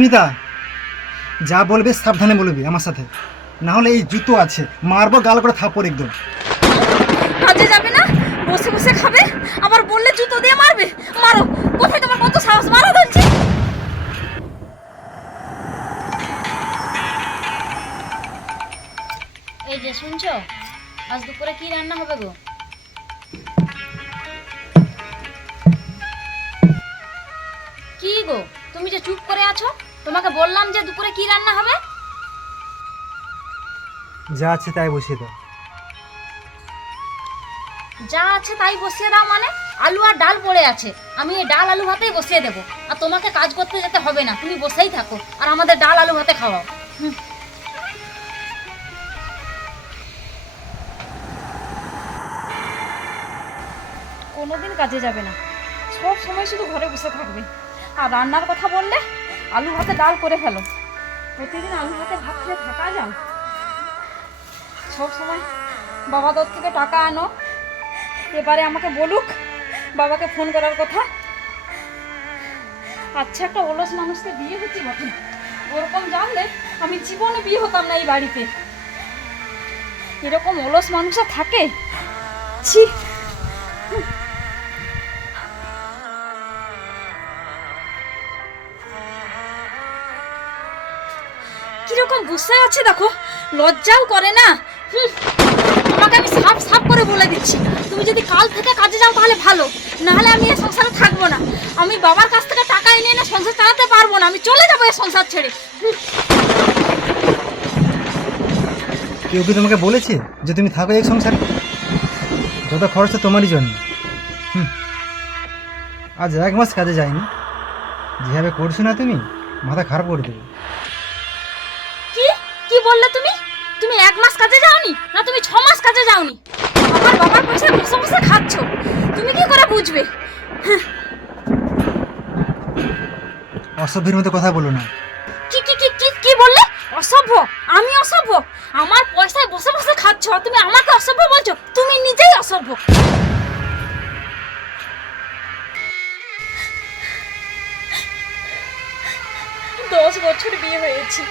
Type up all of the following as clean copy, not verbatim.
সুনিতা, যা বলবে সাবধানে বলবি আমার সাথে, না হলে এই জুতো আছে, মারবো গাল করে থাপড় একদম। কাজে যাবে না, বসে বসে খাবে, আবার বললে জুতো দিয়ে মারবে। মারো, কোথায় তোমার কত সাহস, মারো বলছি। এই যে শুনছো, আজ দুপুরে কি রান্না হবে গো? কি গো, তুমি যে চুপ করে আছো? তোমাকে বললাম যে দুপুরে কি রান্না হবে। যা আছে তাই বসিয়ে দাও। যা আছে তাই বসিয়ে দাও মানে? আলু আর ডাল পড়ে আছে, আমি এই ডাল আলু ভাতেই বসিয়ে দেবো। আর তোমাকে কাজ করতে যেতে হবে না, তুমি বসেই থাকো আর আমাদের ডাল আলু ভাতে খাওয়াও। কোনোদিন কাজে যাবে না, সব সময় শুধু ঘরে বসে থাকবে। আর রান্নার কথা বললে আলু ভাতে ডাল করে ফেলো। প্রতিদিন আলু ভাতে ভাত খেয়ে থাকা যায়? সব সময় বাবা তোর থেকে টাকা আনো, এবারে আমাকে বলুক বাবাকে ফোন করার কথা। আচ্ছা, একটা অলস মানুষকে বিয়ে হচ্ছে বটে, ওরকম জানলে আমি জীবনে বিয়ে হতাম না এই বাড়িতে। এরকম অলস মানুষও থাকে, ছি। কিরকম গুস্সা আছে দেখো, লজ্জাও করে না। তোমাকে আমি সাফ সাফ করে বলে দিচ্ছি, তুমি যদি কাল থেকে কাজে যাও তাহলে ভালো, না হলে আমি এই সংসারে থাকবো না। আমি বাবার কাছ থেকে টাকা এনে এনে সংসার চালাতে পারবো না, আমি চলে যাবো এই সংসার ছেড়ে। কেউ কি তোমাকে বলেছে যে তুমি থাকো এই সংসারে? যত খরচ তোমারই জন্য। আজ 1 মাস কাজে যায়নি, যেভাবে করছো না তুমি, মাথা খারাপ করে দেবে। কি কি বললে তুমি? তুমি 1 মাস কাজে যাওনি না, তুমি 6 মাস কাজে যাওনি? আমার বাবার পয়সায় বসে বসে খাচ্ছ, তুমি কি করে বুঝবে? অসভ্যের মতো কথা বলো না। কি কি কি কি কি বললে? অসভ্য? আমি অসভ্য? আমার পয়সায় বসে বসে খাচ্ছ, তুমি আমাকে অসভ্য বলছো? তুমি নিজেই অসভ্য। 10 বছর বিয়ে হয়েছি,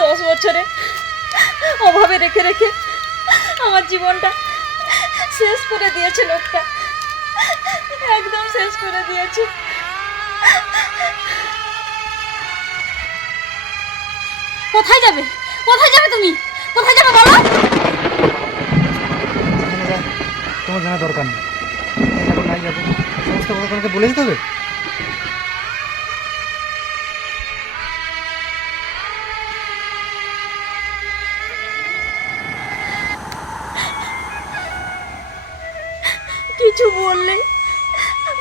10 বছরে অভাবে রেখে রেখে আমার জীবনটা শেষ করে দিয়েছে লোকটা, একদম শেষ করে দিয়েছে। কোথায় যাবে? কোথায় যাবে তুমি? কোথায় যাবে বলো? যেখানে যায় তোমার জানা দরকার নেই। যাবো নাই যাবো সমস্ত কথা তোমাকে বলে দিতে হবে? কিছু বললে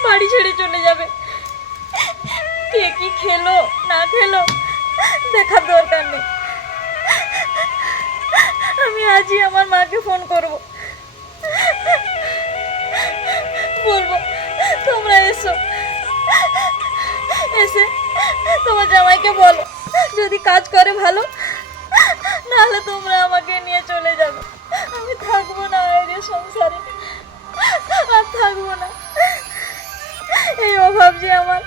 বাড়ি ছেড়ে চলে যাবে। কে কি খেলো না খেলো দেখার দরকার নেই। আমি আজই আমার মাকে ফোন করব, বলবো তোমরা এসো, এসে তোমার জামাইকে বলো যদি কাজ করে ভালো, নাহলে তোমরা আমাকে নিয়ে চলে যাবে। আমি থাকবো না এর সংসারে, আর থাকবো না। এই অভাব যে আমার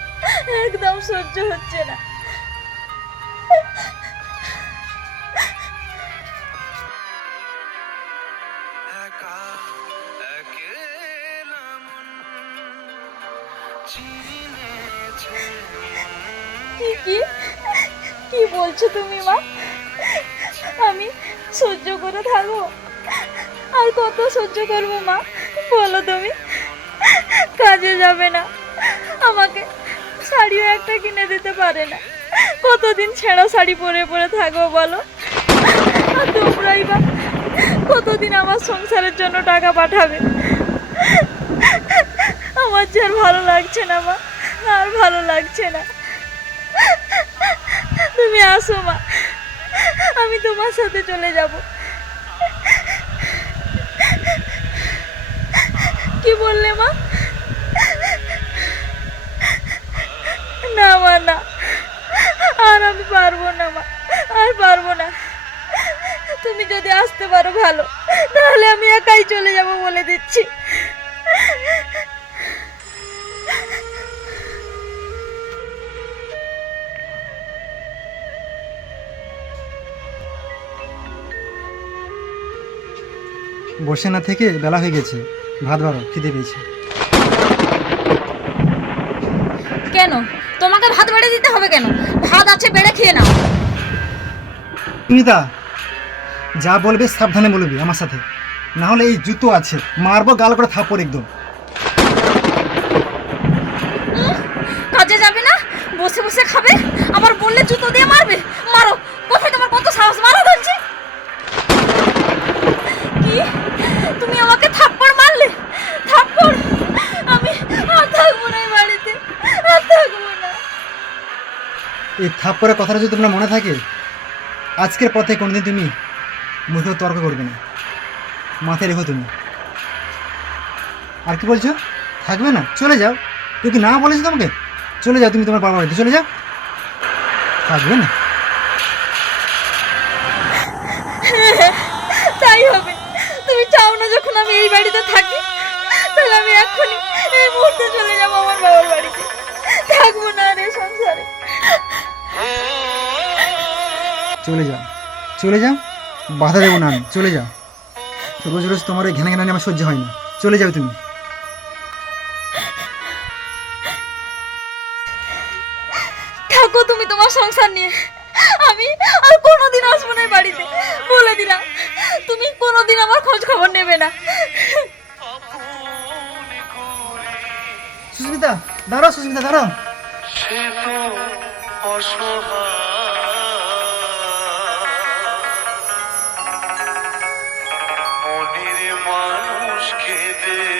একদম সহ্য হচ্ছে না। কি কি কি বলছো তুমি মা? আমি সহ্য করে থাকবো? আর কত সহ্য করবো মা, বলো তুমি? কাজে যাবে না, আমাকে শাড়িও একটা কিনে দিতে পারে না, কতদিন ছেঁড়া শাড়ি পরে পরে থাকবো বলো? আর তোমরাই বা কতদিন আমার সংসারের জন্য টাকা পাঠাবে? আমার যে আর ভালো লাগছে না মা, আর ভালো লাগছে না। তুমি আসো মা, আমি তোমার সাথে চলে যাব। কি বললে মা? না মা, না, আর আমি পারবো না মা, আর পারবো না। তুমি যদি আসতে পারো ভালো, তাহলে আমি একাই চলে যাব বলে দিচ্ছি। বসে না থেকে বেলা হয়ে গেছে, ভাত বাড়ো, খিদে পেয়েছে। কেন তোমাকে ভাত বেড়ে দিতে হবে কেন? ভাত আছে, বেড়ে খেয়ে নাও। সুস্মিতা, যা বলবে সাবধানে বলবি আমার সাথে, না হলে এই জুতো আছে, মারবো গাল করে থাপড় একদম। কাজে যাবে না, বসে বসে খাবে, আবার বললে জুতো দিয়ে মারবে। মারো, কোথায় তোমার কত সাহস, মারো ধরছি। কি তুমি আমাকে থাপ্পড় মারলে? থাপ্পড়? আমি আর থাকবো না এই বাড়িতে, আর থাকবো না। এই থাপ্পড়ের কথাটা যদি তোমার মনে থাকে, আজকের পথে কোনোদিন তুমি মুখে তর্ক করবে না, মাথায় রেখো তুমি। আর কি বলছো? থাকবে না? চলে যাও। কেউ কি না বলেছো তোমাকে? চলে যাও তুমি তোমার বাবার বাড়িতে, চলে যাও। থাকবে না? তাই হবে। তুমি চাও না যখন আমি এই বাড়িতে থাকি, তাহলে আমি এখনই এই মুহূর্তে চলে যাবো আমার বাবার বাড়িতে, থাকবো না আর এই সংসারে। চলে যাও, চলে যাও, বাধা দেবো না আমি, চলে যাও। রোজ রোজ তোমার এই ঘেনা ঘেনা আমার সহ্য হয় না, চলে যাও তুমি। থাকো তুমি তোমার সংসার নিয়ে, আমি আর কোনোদিন আসবো না এই বাড়িতে, বলে দিলাম। তুমি কোনোদিন আমার খোঁজ খবর নেবে না। সুস্মিতা দাঁড়াও, সুস্মিতা দাঁড়াও। মনের মানুষকে দে